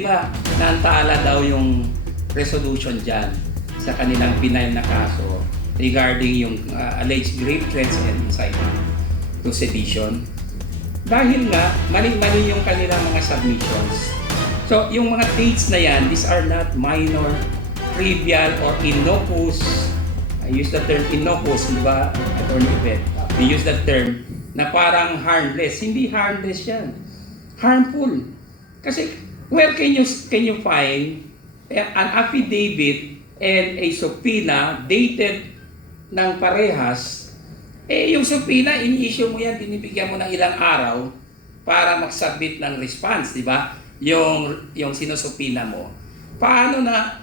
Diba, naantala daw yung resolution dyan sa kanilang final na kaso regarding yung alleged grave threats and incitement to sedition. Dahil nga, mali-mali yung kanilang mga submissions. So, yung mga dates na yan, these are not minor, trivial, or innocuous. I use the term innocuous, di ba, Attorney Yvette? We use that term na parang harmless. Hindi harmless yan. Harmful. Kasi, where can you find an affidavit and a subpoena dated ng parehas? Yung subpoena, ini-issue mo yan, binibigyan mo ng ilang araw para mag-submit ng response, di ba? Yung sinusubpoena mo. Paano na,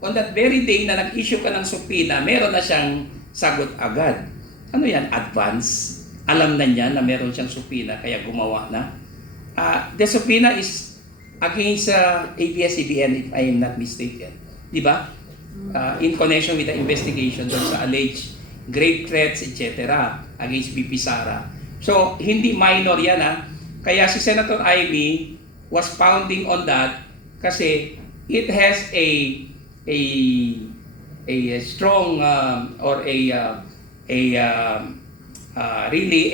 on that very day na nag-issue ka ng subpoena, meron na siyang sagot agad. Ano yan? Advance. Alam na niya na meron siyang subpoena, kaya gumawa na. The subpoena is against ABS-CBN, if I am not mistaken. Di ba? In connection with the investigation doon sa alleged grave threats, etc. against BP Sara. So, hindi minor yan Kaya si Senator Ivy was pounding on that kasi it has a strong or really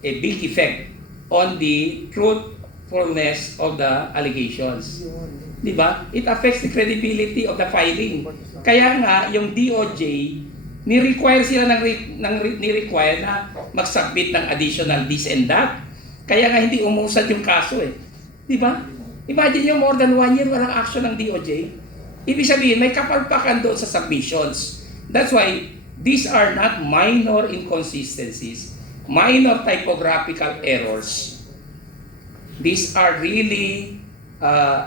a big effect on the truthfulness of the allegations. Di ba? It affects the credibility of the filing. Kaya nga, yung DOJ, ni-require sila ni-require na mag-submit ng additional this and that. Kaya nga hindi umusad yung kaso Di ba? Imagine yung more than 1 year walang action ng DOJ. Ibig sabihin, may kapalpakan doon sa submissions. That's why these are not minor inconsistencies, minor typographical errors. These are really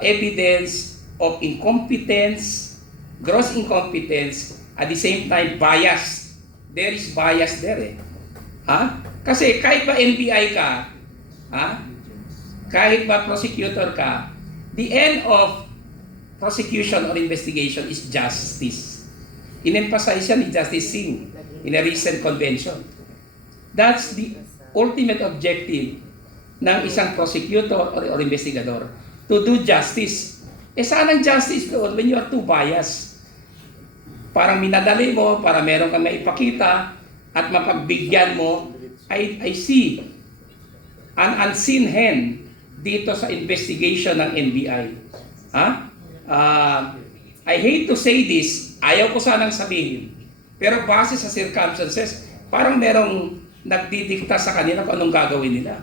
evidence of incompetence, gross incompetence, at the same time bias. There is bias there Kasi kahit ba NBI ka, kahit ba prosecutor ka, the end of prosecution or investigation is justice. In-emphasize yan ni Justice Singh in a recent convention. That's the ultimate objective ng isang prosecutor or investigador, to do justice. Saan ang justice doon when you are too biased? Parang minadali mo para meron kang maipakita at mapagbigyan mo. I see an unseen hand dito sa investigation ng NBI. I hate to say this, ayaw ko sanang sabihin, pero base sa circumstances, parang merong nagdidikta sa kanila kung anong gagawin nila.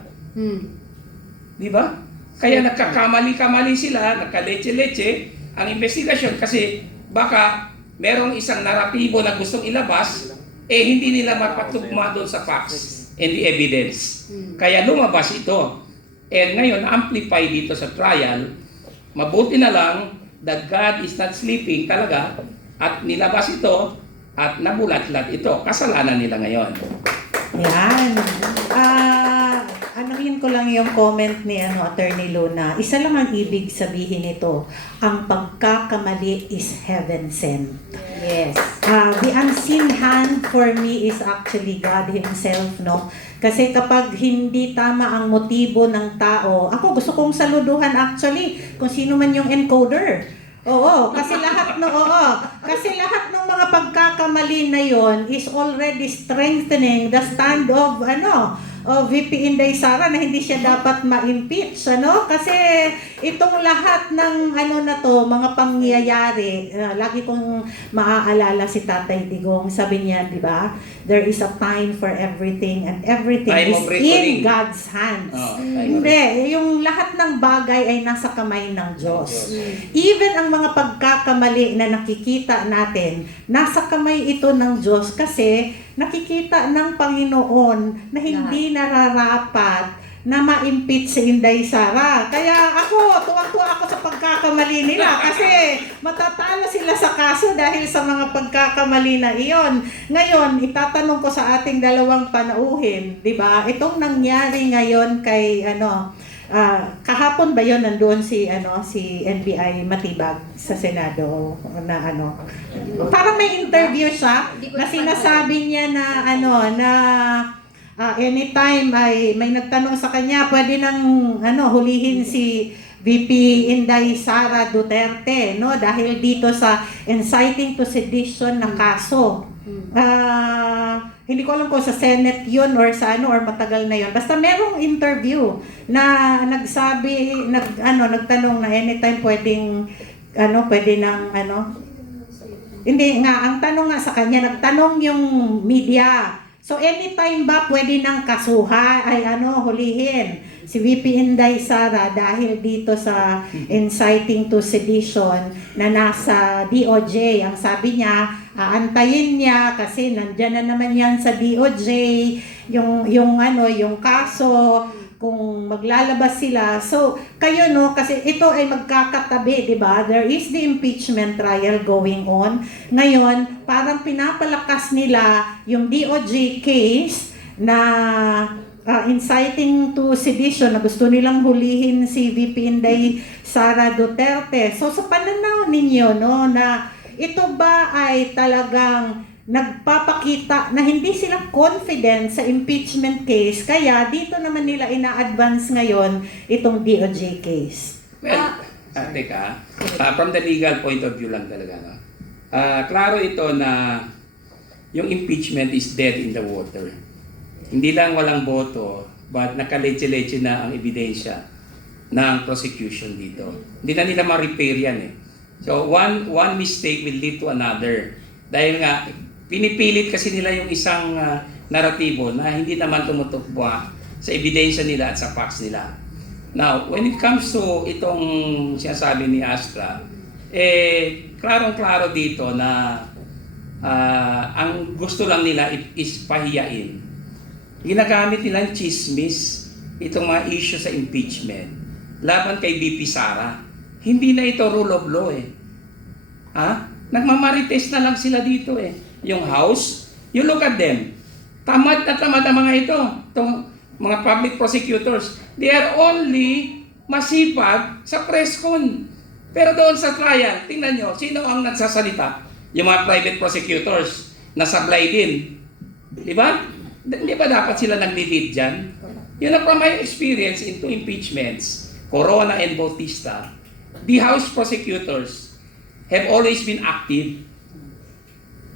Di ba? Kaya nagkakamali-kamali sila, nagka-leche-leche ang investigasyon kasi baka merong isang naratibo na gustong ilabas, hindi nila mapatugma doon sa facts and the evidence. Kaya lumabas ito. And ngayon, amplify dito sa trial, mabuti na lang that God is not sleeping talaga at nilabas ito at nabulatlat ito. Kasalanan nila ngayon. Yan. Anuhin ko lang yung comment ni Attorney Luna. Isa lang ang ibig sabihin nito. Ang pagkakamali is heaven sent. Yes. The unseen hand for me is actually God Himself, no? Kasi kapag hindi tama ang motibo ng tao, ako gusto kong saluduhan actually kung sino man yung encoder. Kasi lahat ng mga pagkakamali na yon is already strengthening the stand of VP Inday Sara na hindi siya dapat ma-impeach, Kasi itong lahat ng mga pangyayari, lagi kong maaalala si Tatay Digong, sabi niya, di ba? There is a time for everything and everything is in God's hands. Hindi, yung lahat ng bagay ay nasa kamay ng Diyos. Even ang mga pagkakamali na nakikita natin, nasa kamay ito ng Diyos kasi nakikita ng Panginoon na hindi nararapat na ma-impeach si Inday Sara. Kaya ako, tuwang-tuwa ako sa pagkakamali nila kasi matatalo sila sa kaso dahil sa mga pagkakamali na iyon. Ngayon, itatanong ko sa ating dalawang panauhin, di ba? Itong nangyari ngayon kay kahapon ba yon nandoon si NBI Matibag sa Senado na parang may interview siya na sinasabi niya na anytime ay may nagtanong sa kanya, pwede nang hulihin si VP Inday Sara Duterte, no, dahil dito sa inciting to sedition na kaso. Hindi ko alam kung sa Senate yun or sa ano or matagal na yun. Basta merong interview na nagtanong na anytime pwede nang hindi nga, ang tanong nga sa kanya, nagtanong yung media. So anytime ba pwede nang hulihin si VP Inday Sara dahil dito sa inciting to sedition na nasa DOJ. Ang sabi niya, aantayin niya kasi nandiyan na naman yan sa DOJ yung kaso kung maglalabas sila. So kayo kasi ito ay magkakatabi, 'di ba? There is the impeachment trial going on. Ngayon, parang pinapalakas nila yung DOJ case na inciting to sedition na gusto nilang hulihin si VP Inday Sara Duterte. So sa pananaw ninyo na ito ba ay talagang nagpapakita na hindi sila confident sa impeachment case, kaya dito naman nila ina-advance ngayon itong DOJ case? Well, from the legal point of view lang talaga. No? Klaro ito na yung impeachment is dead in the water. Hindi lang walang boto, but nakaletse-letse na ang ebidensya ng prosecution dito. Hindi na nila ma-repair yan eh. So one mistake will lead to another. Dahil nga, pinipilit kasi nila yung isang naratibo na hindi naman tumutugma sa ebidensya nila at sa facts nila. Now, when it comes to itong sinasabi ni Astra, klarong-klaro dito na ang gusto lang nila is pahiyain. Ginagamit nilang chismis itong mga issue sa impeachment laban kay VP Sara. Hindi na ito rule of law eh. Nagmamarites na lang sila dito eh. Yung House, you look at them. Tamad na tamad ang mga ito. Itong mga public prosecutors. They are only masipag sa press con. Pero doon sa trial, tingnan nyo, sino ang nagsasalita? Yung mga private prosecutors na sablay din. Di ba? Di ba dapat sila nag-lead dyan? Yun ang from my experience into impeachments, Corona and Bautista, the House prosecutors have always been active.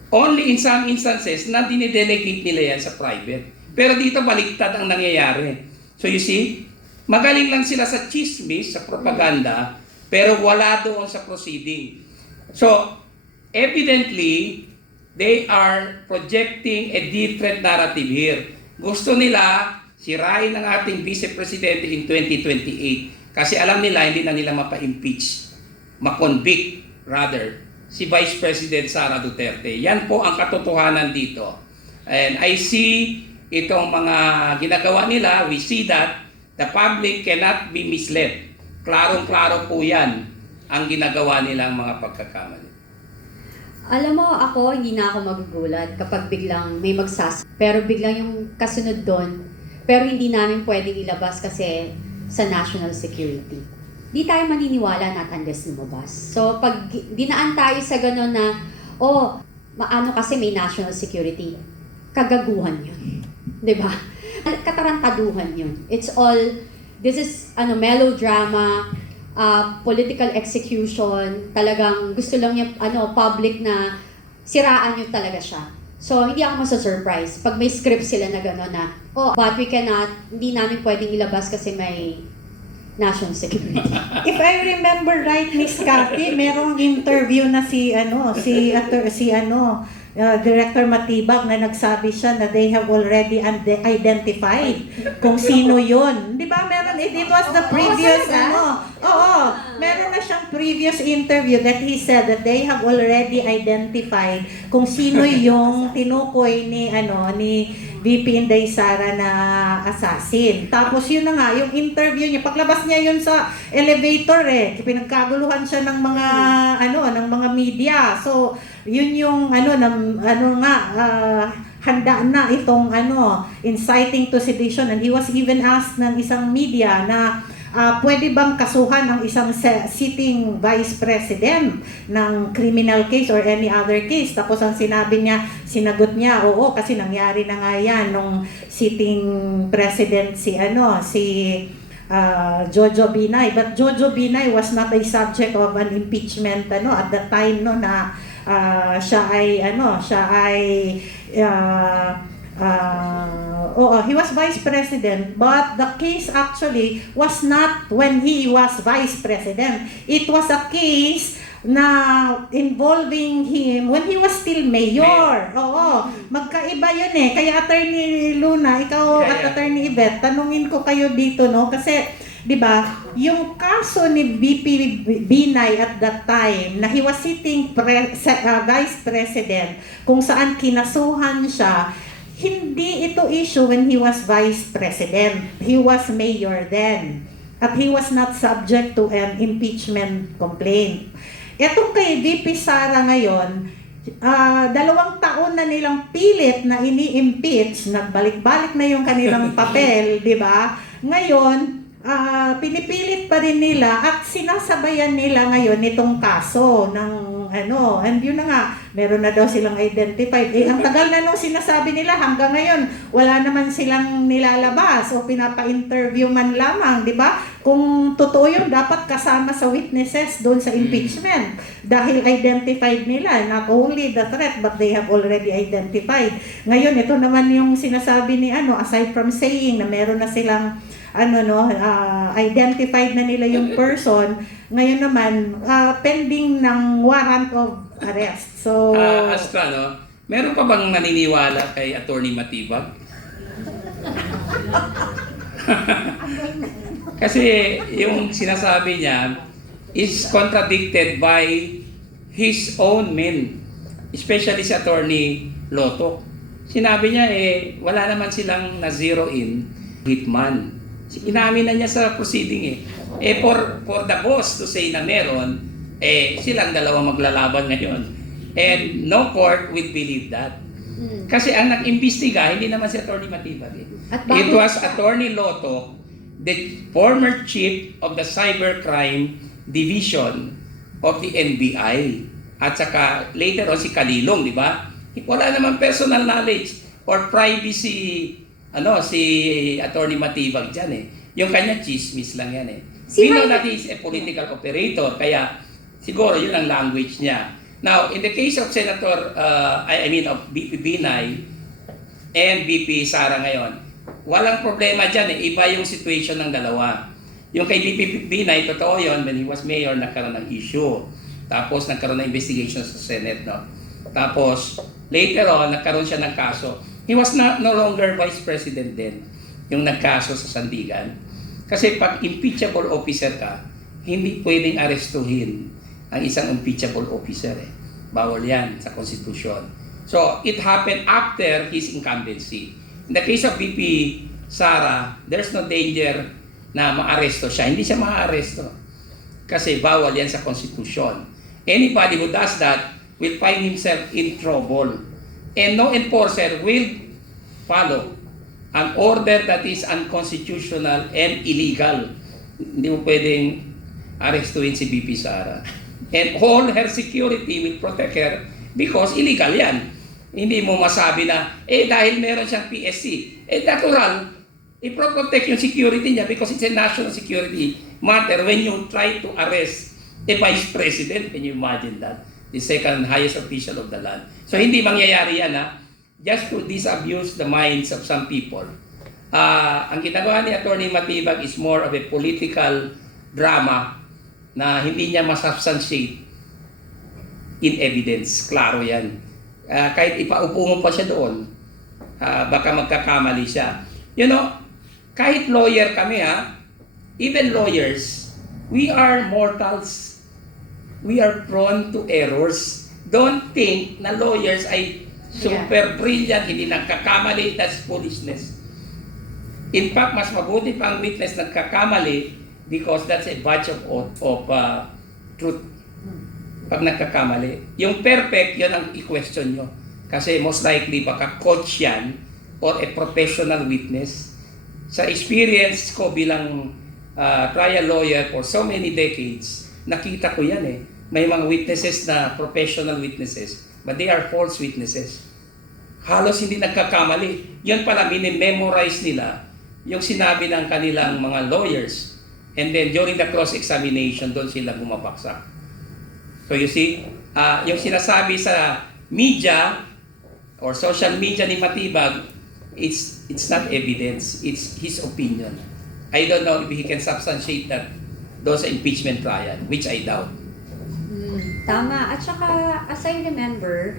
Only in some instances na dinidelegate nila yan sa private. Pero dito baliktad ang nangyayari. So you see, magaling lang sila sa chismis, sa propaganda, pero wala doon sa proceeding. So, evidently, they are projecting a different narrative here. Gusto nila sirain ang ating Vice Presidente in 2028 kasi alam nila hindi na nila mapa-impeach, ma-convict rather si Vice President Sara Duterte. Yan po ang katotohanan dito. And I see itong mga ginagawa nila, we see that the public cannot be misled. Klarong-klaro po yan ang ginagawa nilang mga pagkakamali. Alam mo, ako, hindi na ako magugulat kapag biglang may pero biglang yung kasunod doon, pero hindi namin pwedeng ilabas kasi sa national security. Di tayo maniniwala not unless lumabas. So, pag dinaan tayo sa gano'n na, maano kasi may national security, kagaguhan yun. Diba? Katarantaduhan yun. It's all, this is melodrama, political execution, talagang gusto lang yung public na siraan yung talaga siya. So, hindi ako masa-surprise pag may script sila na gano'n na, but we cannot, hindi namin pwedeng ilabas kasi may national security. If I remember right, Miss Cathy, merong interview na Director Matibag na nagsabi siya na they have already identified kung sino yun. Di ba? Meron, it was the previous, meron na siyang previous interview that he said that they have already identified kung sino yung tinukoy ni VP Inday Sara na assassin. Tapos yun na nga, yung interview niya, paglabas niya yun sa elevator pinagkaguluhan siya ng mga ng mga media. So, yun yung handa na itong inciting to sedition, and he was even asked ng isang media na pwede bang kasuhan ng isang sitting vice president ng criminal case or any other case. Tapos ang sinagot niya, oo, kasi nangyari na nga yan nung sitting president si Jojo Binay. But Jojo Binay was not a subject of an impeachment at the time na siya ay he was vice president, but the case actually was not when he was vice president. It was a case na involving him when he was still mayor. Oo, magkaiba yun eh. Kaya Attorney Luna, ikaw at Attorney Yvette, tanungin ko kayo dito, no? Kasi, di ba, yung kaso ni VP Binay at that time na he was sitting vice president, kung saan kinasuhan siya, hindi ito issue when he was vice president. He was mayor then. At he was not subject to an impeachment complaint. Etong kay VP Sara ngayon, 2 taon na nilang pilit na ini-impeach, nagbalik-balik na yung kanilang papel, di ba? Ngayon, pinipilit pa rin nila at sinasabayan nila ngayon itong kaso ng and yun na nga, meron na daw silang identified. Ang tagal na nung sinasabi nila, hanggang ngayon, wala naman silang nilalabas o pinapa-interview man lamang, di ba? Kung totoo yun, dapat kasama sa witnesses doon sa impeachment. Dahil identified nila, not only the threat, but they have already identified. Ngayon, ito naman yung sinasabi ni aside from saying na meron na silang identified na nila yung person, ngayon naman pending ng warrant of arrest. So Astra, meron pa bang naniniwala kay Attorney Matibag? Kasi yung sinasabi niya is contradicted by his own men, especially si Attorney Lotok. Sinabi niya wala naman silang na-zero in hitman. Inamin na niya sa proceeding for the boss to say na meron, silang dalawa maglalaban ngayon. And no court will believe that. Kasi ang nag-imbestiga, hindi naman si Attorney Matibag. It was Attorney Loto, the former chief of the Cybercrime Division of the NBI. At saka later on si Kalilong, di ba? Wala naman personal knowledge or privacy si Attorney Matibag dyan Yung kanya chismis lang yan We know that he's a political operator, kaya siguro yun ang language niya. Now, in the case of Senator, of VP Binay and VP Sara ngayon, walang problema dyan Iba yung situation ng dalawa. Yung kay VP Binay, totoo yun, when he was mayor, nagkaroon ng issue. Tapos nagkaroon ng investigation sa Senate, Tapos, later on, nagkaroon siya ng kaso. He was no longer vice president din, yung nagkaso sa Sandigan. Kasi pag impeachable officer ka, hindi pwedeng arestuhin ang isang impeachable officer Bawal yan sa konstitusyon. So, it happened after his incumbency. In the case of VP Sara, there's no danger na maaresto siya. Hindi siya maaresto. Kasi bawal yan sa konstitusyon. Anybody who does that will find himself in trouble. And no enforcer will follow an order that is unconstitutional and illegal. Hindi mo pwedeng arestuin si VP Sara. And all her security will protect her because illegal yan. Hindi mo masabi na, dahil meron siyang PSC. Natural, i-protect yung security niya because it's a national security matter when you try to arrest a vice president. Can you imagine that? The second highest official of the land. So hindi mangyayari yan just to disabuse the minds of some people. Ang ginagawa ni Attorney Matibag is more of a political drama na hindi niya masubstantiate in evidence. Klaro yan. Kahit ipaupo mo pa siya doon, baka magkakamali siya. Kahit lawyer kami even lawyers, we are mortals. We are prone to errors. Don't think na lawyers ay super brilliant, hindi nagkakamali. That's foolishness. In fact, mas mabuti pang witness nagkakamali because that's a badge of truth. Pag nagkakamali. Yung perfect, yun ang i-question nyo. Kasi most likely baka coach yan or a professional witness. Sa experience ko bilang trial lawyer for so many decades, nakita ko yan May mga witnesses na professional witnesses, but they are false witnesses. Halos hindi nagkakamali. Yun pala, minimemorize nila yung sinabi ng kanilang mga lawyers. And then during the cross-examination, doon sila bumabaksak. So you see, yung sinasabi sa media or social media ni Matibag, it's not evidence, it's his opinion. I don't know if he can substantiate that doon sa impeachment trial, which I doubt. Tama. At saka, as I remember,